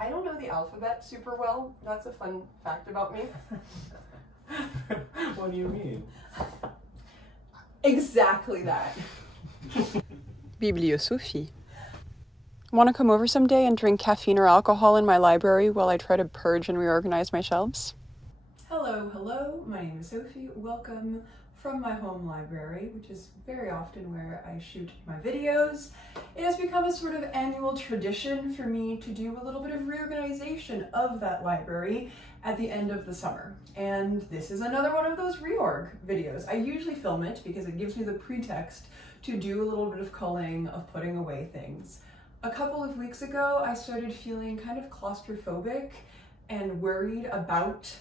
I don't know the alphabet super well. That's a fun fact about me. What do you mean? Exactly that. Bibliosophie. Want to come over someday and drink caffeine or alcohol in my library while I try to purge and reorganize my shelves? Hello, hello. My name is Sophie. Welcome from my home library, which is very often where I shoot my videos. It has become a sort of annual tradition for me to do a little bit of reorganization of that library at the end of the summer. And this is another one of those reorg videos. I usually film it because it gives me the pretext to do a little bit of culling, of putting away things. A couple of weeks ago, I started feeling kind of claustrophobic and worried about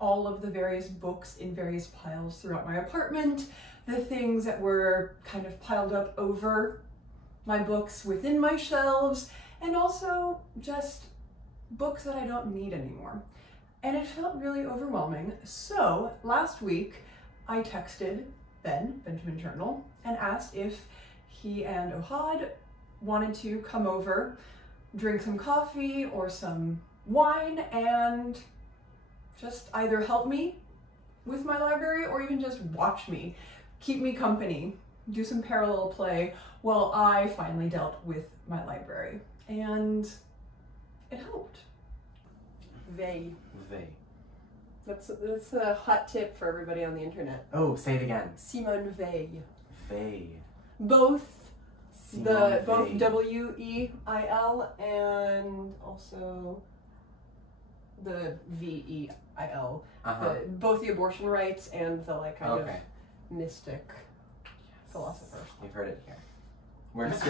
all of the various books in various piles throughout my apartment, the things that were kind of piled up over my books within my shelves, and also just books that I don't need anymore. And it felt really overwhelming. So last week, I texted Benjamin Journal, and asked if he and Ohad wanted to come over, drink some coffee or some wine, and just either help me with my library or even just watch me, keep me company, do some parallel play while I finally dealt with my library. And it helped. Veille. That's a hot tip for everybody on the internet. Oh, say it again. Simone Veil. Veil. Both Veil. W-E-I-L and also the V-E-I-L. Both the abortion rights and the like kind of mystic philosophers. You've heard it here. Where's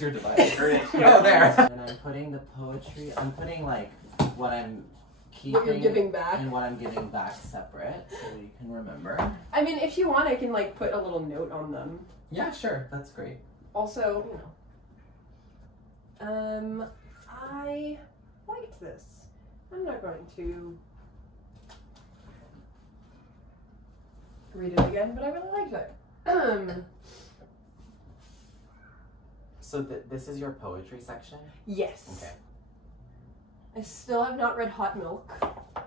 your device? Oh, there. And I'm putting the poetry. I'm putting like what I'm keeping, what you're giving back, and what I'm giving back separate, so you can remember. I mean, if you want, I can like put a little note on them. Yeah, sure. That's great. Also, you know, I liked this. I'm not going to read it again, but I really liked it. So this is your poetry section? Yes. Okay. I still have not read Hot Milk.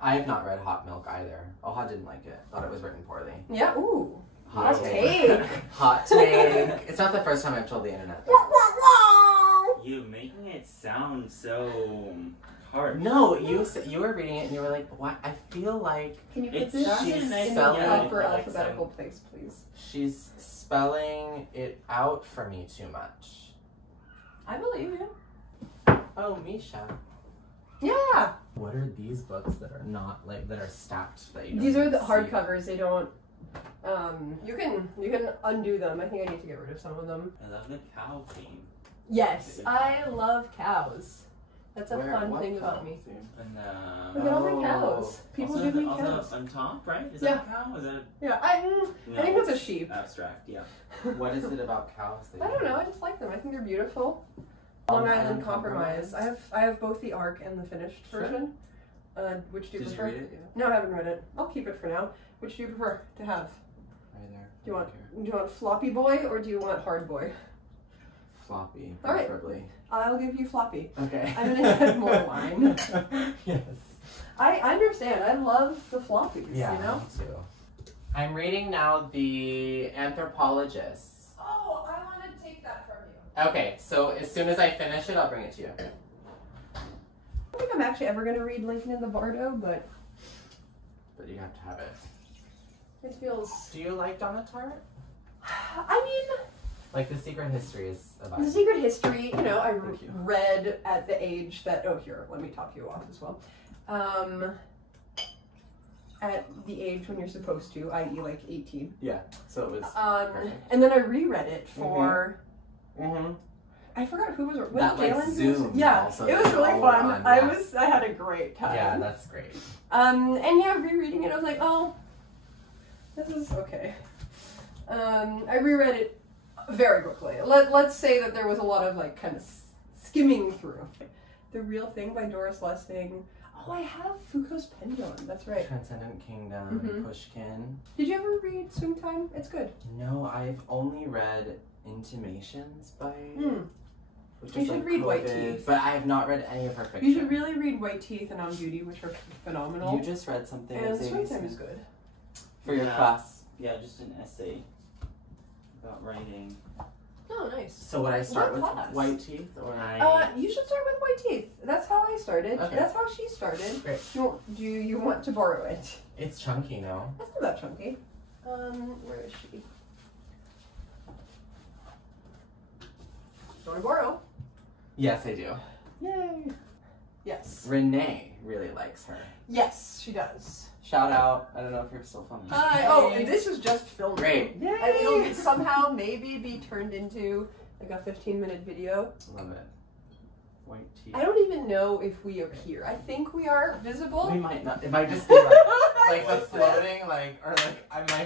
I have not read Hot Milk either. Ohad didn't like it. Thought it was written poorly. Yeah, ooh. Hot take. Hot take. It's not the first time I've told the internet. You making it sound so hard. No, you were reading it and you were like, "What? I feel like." Can you put It's this just in nice the spelling proper like alphabetical place, please? She's spelling it out for me too much. I believe you. Oh, Misha. Yeah. What are these books that are not like that are stacked that you don't These are the see? hardcovers. They don't. You can undo them. I think I need to get rid of some of them. I love the cow theme. Yes, I love cows. That's a fun What thing about cows? me. And Look at all the cows. People give me cows. Also on top, right? Is Yeah. that a cow? Is that? Yeah, I think that's a sheep. Abstract, yeah. What is it about cows? That I don't know. I just like them. I think they're beautiful. Long Island Compromise. I have both the ARC and the finished version. Which do you prefer? Did you read it? No, I haven't read it. I'll keep it for now. Which do you prefer to have? Right there. Do you want floppy boy or do you want hard boy? Floppy, All right. preferably. I'll give you floppy. Okay. I'm gonna add more line. Yes. I understand. I love the floppies. Yeah, You know. me too. I'm reading now The Anthropologist. Oh, I want to take that from you. Okay, so as soon as I finish it, I'll bring it to you. I don't think I'm actually ever gonna read Lincoln in the Bardo, but you have to have it. it feels. Do you like Donna Tartt? I mean. Like The Secret History is about. The Secret History, you know, I Thank you. read at the age that, oh here, let me top you off as well. At the age when you're supposed to, i.e. like 18. Yeah, so it was perfect. And then I reread it for, Mm-hmm. I forgot who was That, like, Jalen? Zoom Yeah, also it was that really all were fun. on, yeah. I had a great time. Yeah, that's great. And yeah, rereading it, I was like, oh, this is okay. I reread it very quickly. Let's say that there was a lot of like kind of skimming through. The Real Thing by Doris Lessing. Oh, I have Foucault's Pendulum. That's right. Transcendent Kingdom, Pushkin. Did you ever read Swing Time? It's good. No, I've only read Intimations by which You is should like read White COVID, Teeth. but I have not read any of her fiction. You should really read White Teeth and On Duty, which are phenomenal. You just read something. And Sadie Swim Time Smith is good. for your Yeah. class. Yeah, just an essay about writing. Oh, nice. So would I start What with class? White Teeth or? You should start with White Teeth. That's how I started. Okay. That's how she started. Great. Do you want to borrow it? It's chunky, no? That's not that chunky. Where is she? Want to borrow? Yes, I do. Yay. Yes. Renee really likes her. Yes, she does. Shout out. I don't know if you're still filming. Hi. Oh, and this is just filming. Great. And it'll somehow maybe be turned into like a 15-minute video. Love it. White Teeth. I don't even know if we appear. I think we are visible. We might not. It might just be like the floating, my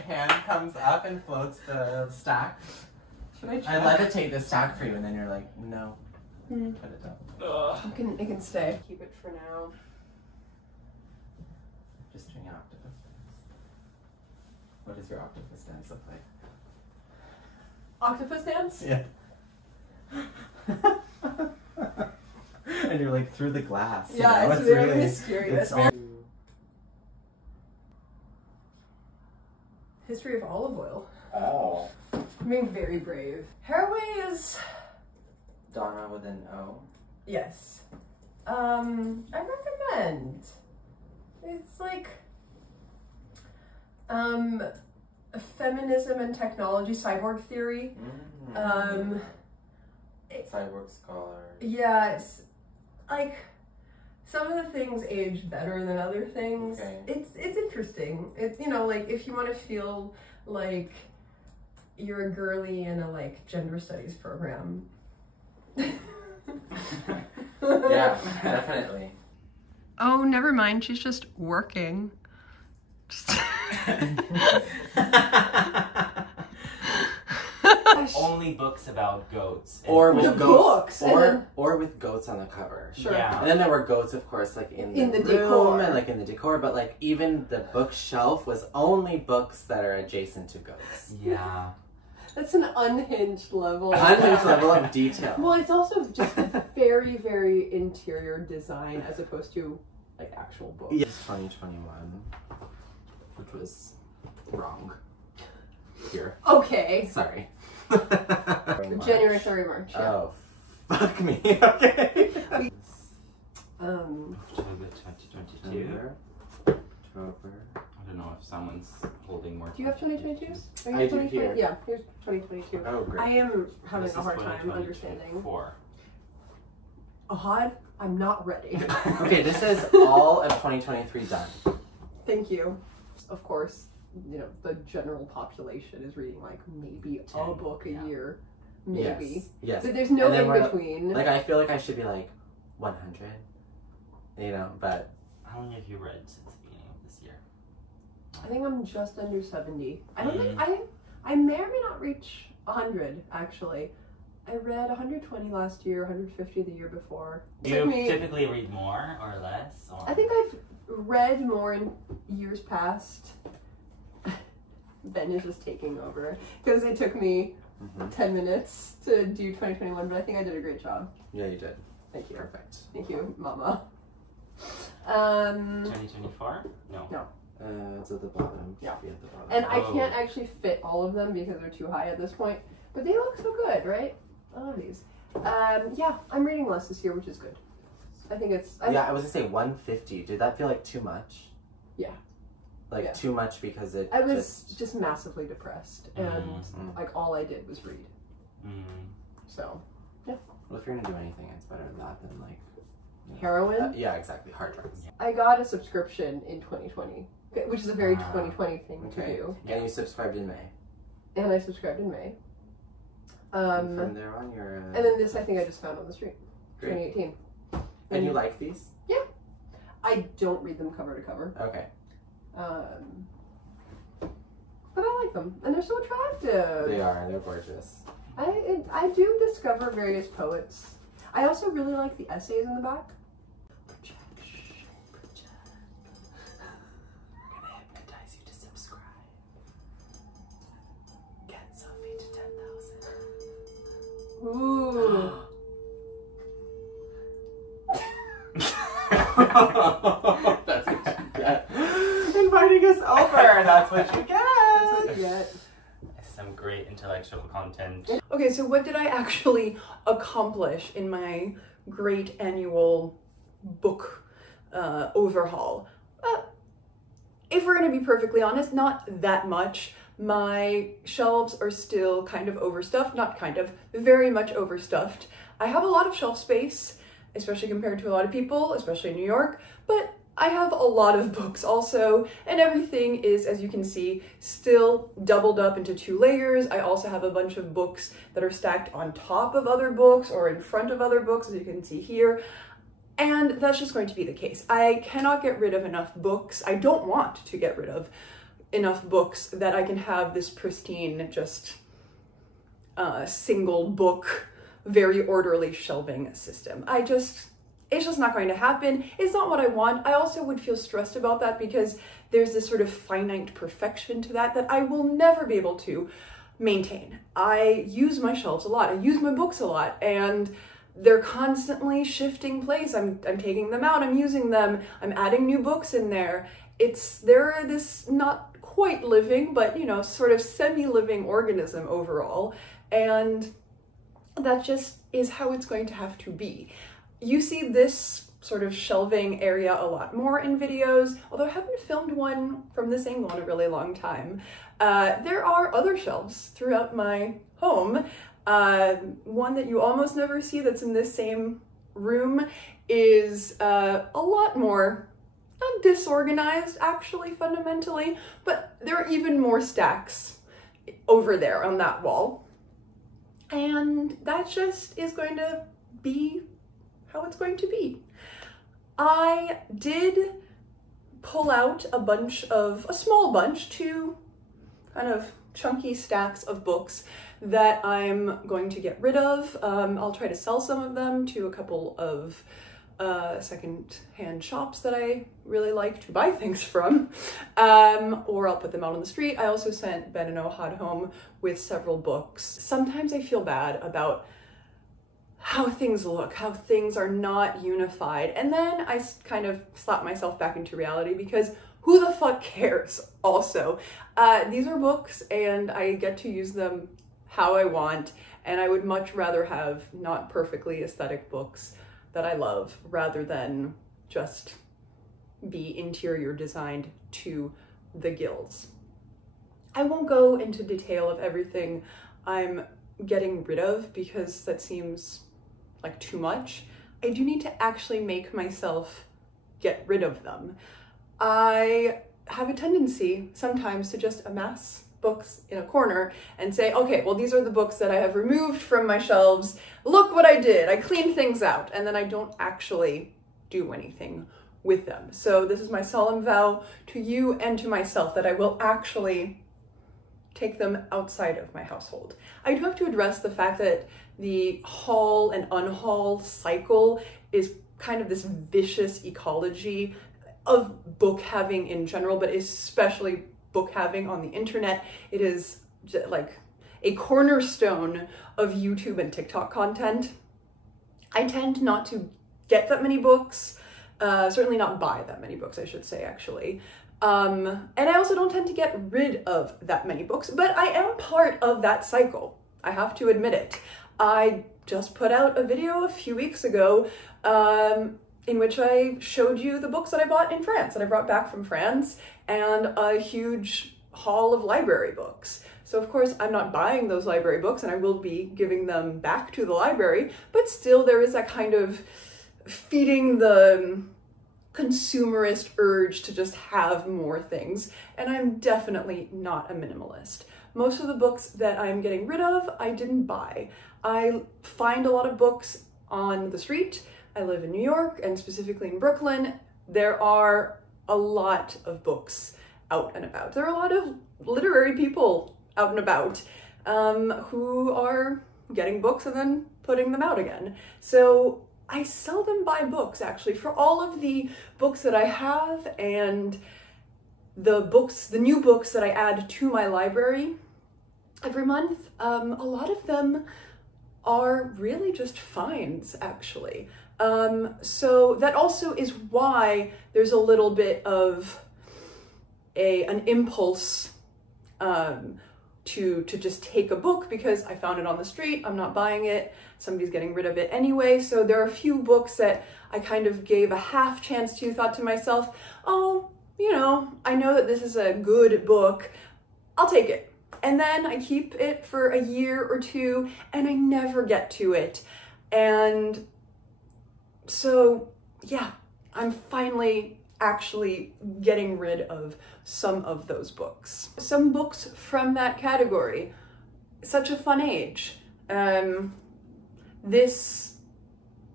hand comes up and floats the stack. Should I check? I levitate the stack for you, and then you're like, no. Hmm. Put it down. It can stay. Keep it for now. Just doing an octopus dance. What does your octopus dance look like? Octopus dance? Yeah. And you're like through the glass. you Yeah, know? it's very really, mysterious. It's very... History of olive oil. Oh. I'm being very brave. Haraway is... Donna with an O. Yes. I recommend. It's like... feminism and technology, cyborg theory. Cyborg scholar. Yeah, it's like some of the things age better than other things. Okay. It's interesting. It's, you know, like if you want to feel like you're a girly in a like gender studies program. Yeah, definitely. Oh, never mind. She's just working. Only books about goats. and Or with The goats. books, and then- Or with goats on the cover. Sure. Yeah. And then there were goats, of course, like in the room decor. and like in the decor, but like even the bookshelf was only books that are adjacent to goats. Yeah. That's an unhinged level. Unhinged level of detail. Well, it's also just very, very interior design as opposed to like actual books. Yes, 2021, which was wrong. Here. Okay. Sorry. January, February, March. Yeah. Oh, fuck me. Okay. October 2022. October. I don't know if someone's holding more. Do you have 2022s? Are you I do 2020? here. Yeah, here's 2022. Oh, great. I am having This a is hard time 2022. understanding. 4. Ahad, I'm not ready. Okay, this is all of 2023 done. Thank you. Of course, you know, the general population is reading like maybe a 10, book a yeah. year. Maybe. Yes. But there's no And then in we're- between. Like, I feel like I should be like 100, you know, but How many have you read since the beginning of this year? I think I'm just under 70. I don't think Mm. I may or may not reach 100 actually. I read 120 last year, 150 the year before. Do you typically read more or less? Or? I think I've read more in years past. Ben is just taking over because it took me 10 minutes to do 2021, but I think I did a great job. yeah, you did. Thank you. Perfect. Thank you, Mama. 2024? No. It's at the bottom. Yeah. Should be at the bottom. And I Oh. can't actually fit all of them because they're too high at this point. But they look so good, right? I love these. Yeah, I'm reading less this year, which is good. I think it's... Yeah, I was gonna say 150. Did that feel like too much? Yeah. Like Yeah. too much because it I was just massively depressed. And Mm. like all I did was read. Mm. So, Well, if you're gonna do anything, it's better than that than like... you know. heroin. Yeah, exactly. Hard drugs. I got a subscription in 2020, which is a very Ah, 2020 thing to Okay. do. And you subscribed in May. And I subscribed in May. And from there on, you're... And then this I think I just found on the street. Great. 2018. And you like these? I don't read them cover to cover. Okay. But I like them. And they're so attractive. They are. They're gorgeous. I do discover various poets. I also really like the essays in the back. We're gonna hypnotize you to subscribe. Get Sophie to 10,000. Ooh. That's what you get. Inviting us over. That's what you get. That's what you get. Some great intellectual content. Okay, so what did I actually accomplish in my great annual book overhaul? If we're going to be perfectly honest, not that much. My shelves are still kind of overstuffed, not kind of, very much overstuffed. I have a lot of shelf space, especially compared to a lot of people, especially in New York, but I have a lot of books also, and everything is, as you can see, still doubled up into 2 layers. I also have a bunch of books that are stacked on top of other books or in front of other books, as you can see here. And that's just going to be the case. I cannot get rid of enough books. I don't want to get rid of enough books that I can have this pristine, just single book, very orderly shelving system. It's just not going to happen. It's not what I want. I also would feel stressed about that because there's this sort of finite perfection to that I will never be able to maintain. I use my shelves a lot. I use my books a lot, and they're constantly shifting place. I'm taking them out, I'm using them, I'm adding new books in there. They're this not quite living, but you know, sort of semi-living organism overall. And that just is how it's going to have to be. You see this sort of shelving area a lot more in videos, although I haven't filmed one from this angle in a really long time. There are other shelves throughout my home. One that you almost never see that's in this same room is a lot more disorganized, actually, fundamentally, but there are even more stacks over there on that wall. And that just is going to be how it's going to be. I did pull out a small bunch, 2 kind of chunky stacks of books that I'm going to get rid of. I'll try to sell some of them to a couple of second-hand shops that I really like to buy things from, or I'll put them out on the street. I also sent Ben and Ohad home with several books. Sometimes I feel bad about how things look, how things are not unified, and then I kind of slap myself back into reality because who the fuck cares also? These are books and I get to use them how I want, and I would much rather have not perfectly aesthetic books that I love rather than just be interior designed to the gills. I won't go into detail of everything I'm getting rid of because that seems like too much. I do need to actually make myself get rid of them. I have a tendency sometimes to just amass books in a corner and say, okay, well, these are the books that I have removed from my shelves. Look what I did. I cleaned things out. And then I don't actually do anything with them. So this is my solemn vow to you and to myself that I will actually take them outside of my household. I do have to address the fact that the haul and unhaul cycle is kind of this vicious ecology of book having in general, but especially book having on the internet. It is like a cornerstone of YouTube and TikTok content. I tend not to get that many books, certainly not buy that many books, I should say, actually. And I also don't tend to get rid of that many books, but I am part of that cycle. I have to admit it. I just put out a video a few weeks ago in which I showed you the books that I bought in France, that I brought back from France, and a huge haul of library books. So of course I'm not buying those library books and I will be giving them back to the library, but still there is that kind of feeding the consumerist urge to just have more things, and I'm definitely not a minimalist. Most of the books that I'm getting rid of, I didn't buy. I find a lot of books on the street. I live in New York, and specifically in Brooklyn. There are a lot of books out and about. There are a lot of literary people out and about who are getting books and then putting them out again. So I seldom buy books, actually. For all of the books that I have and the new books that I add to my library every month, a lot of them are really just finds, actually. So that also is why there's a little bit of an impulse to just take a book because I found it on the street, I'm not buying it, somebody's getting rid of it anyway. So there are a few books that I kind of gave a half chance to, thought to myself, oh, you know, I know that this is a good book, I'll take it. And then I keep it for a year or two and I never get to it. And so, yeah, I'm finally actually getting rid of some of those books. Some books from that category. Such a Fun Age. This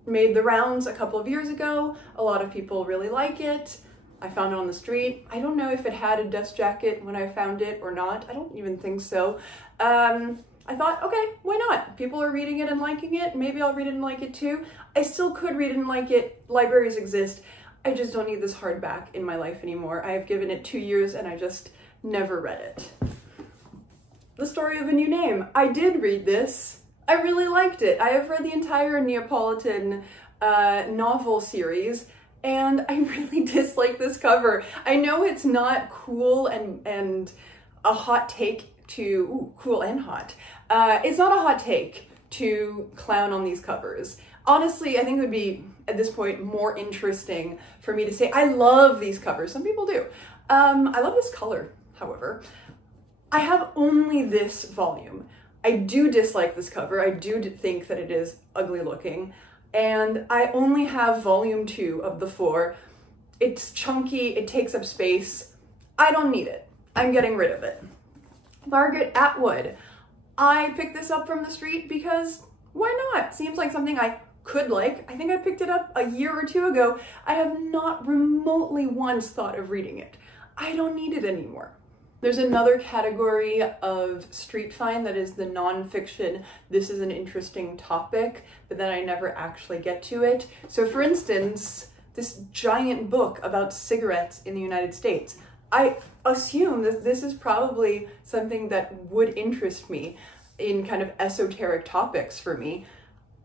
made the rounds a couple of years ago. A lot of people really like it. I found it on the street. I don't know if it had a dust jacket when I found it or not. I don't even think so. I thought, okay, why not? People are reading it and liking it. Maybe I'll read it and like it too. I still could read it and like it. Libraries exist. I just don't need this hardback in my life anymore. I have given it 2 years and I just never read it. The Story of a New Name. I did read this. I really liked it. I have read the entire Neapolitan novel series and I really dislike this cover. I know it's not cool and a hot take to, cool and hot. It's not a hot take to clown on these covers. Honestly, I think it would be, at this point, more interesting for me to say, I love these covers. Some people do. I love this color, however. I have only this volume. I do dislike this cover. I do think that it is ugly looking. And I only have volume 2 of the 4. It's chunky, it takes up space. I don't need it. I'm getting rid of it. Margaret Atwood. I picked this up from the street because why not? Seems like something I could like. I think I picked it up a year or 2 ago. I have not remotely once thought of reading it. I don't need it anymore. There's another category of street find that is the nonfiction. This is an interesting topic, but then I never actually get to it. So for instance, this giant book about cigarettes in the United States. I assume that this is probably something that would interest me in kind of esoteric topics for me,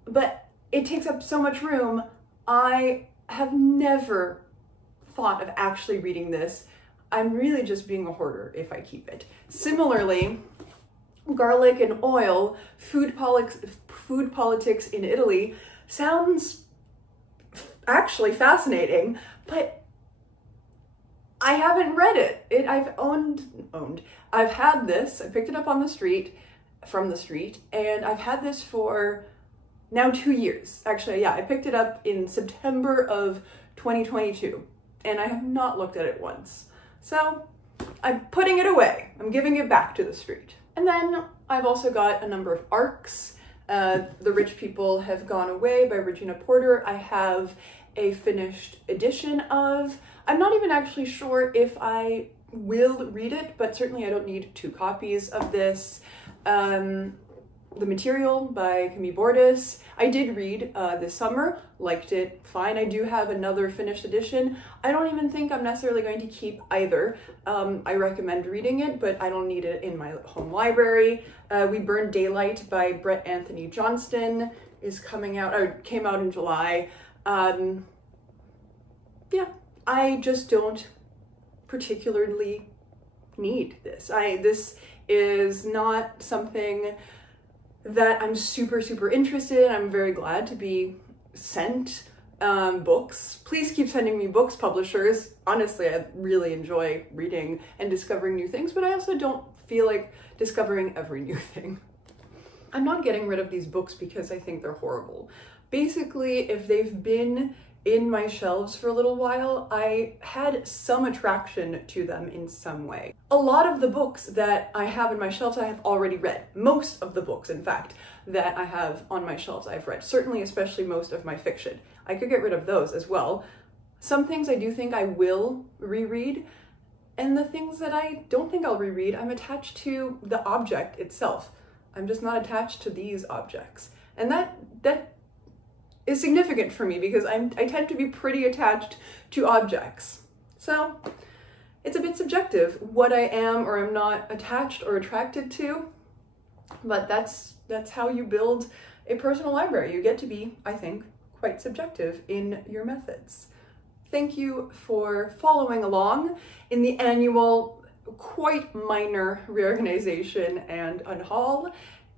but it takes up so much room. I have never thought of actually reading this. I'm really just being a hoarder if I keep it. Similarly, Garlic and Oil, Food Politics in Italy sounds actually fascinating, but I haven't read it. I've had this, I picked it up on the street, from the street, and I've had this for now 2 years. Actually, yeah, I picked it up in September of 2022, and I have not looked at it once. So I'm putting it away. I'm giving it back to the street. And then I've also got a number of ARCs. The Rich People Have Gone Away by Regina Porter. I have a finished edition of. I'm not even actually sure if I will read it, but certainly I don't need 2 copies of this. The Material by Camille Bordis. I did read this summer, liked it fine. I do have another finished edition. I don't even think I'm necessarily going to keep either. I recommend reading it, but I don't need it in my home library. We Burned Daylight by Brett Anthony Johnston is coming out, or came out in July. Yeah, I just don't particularly need this. This is not something that I'm super interested in. I'm very glad to be sent books. Please keep sending me books, publishers. Honestly, I really enjoy reading and discovering new things, but I also don't feel like discovering every new thing. I'm not getting rid of these books because I think they're horrible. Basically, if they've been in my shelves for a little while, I had some attraction to them in some way. A lot of the books that I have in my shelves I have already read. Most of the books, in fact, that I have on my shelves I've read. Certainly, especially most of my fiction. I could get rid of those as well. Some things I do think I will reread, and the things that I don't think I'll reread, I'm attached to the object itself. I'm just not attached to these objects. And that is significant for me because I tend to be pretty attached to objects. So it's a bit subjective what I am or am not attached or attracted to, but that's how you build a personal library. You get to be, I think, quite subjective in your methods. Thank you for following along in the annual, quite minor reorganization and unhaul,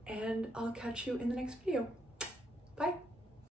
and I'll catch you in the next video. Bye.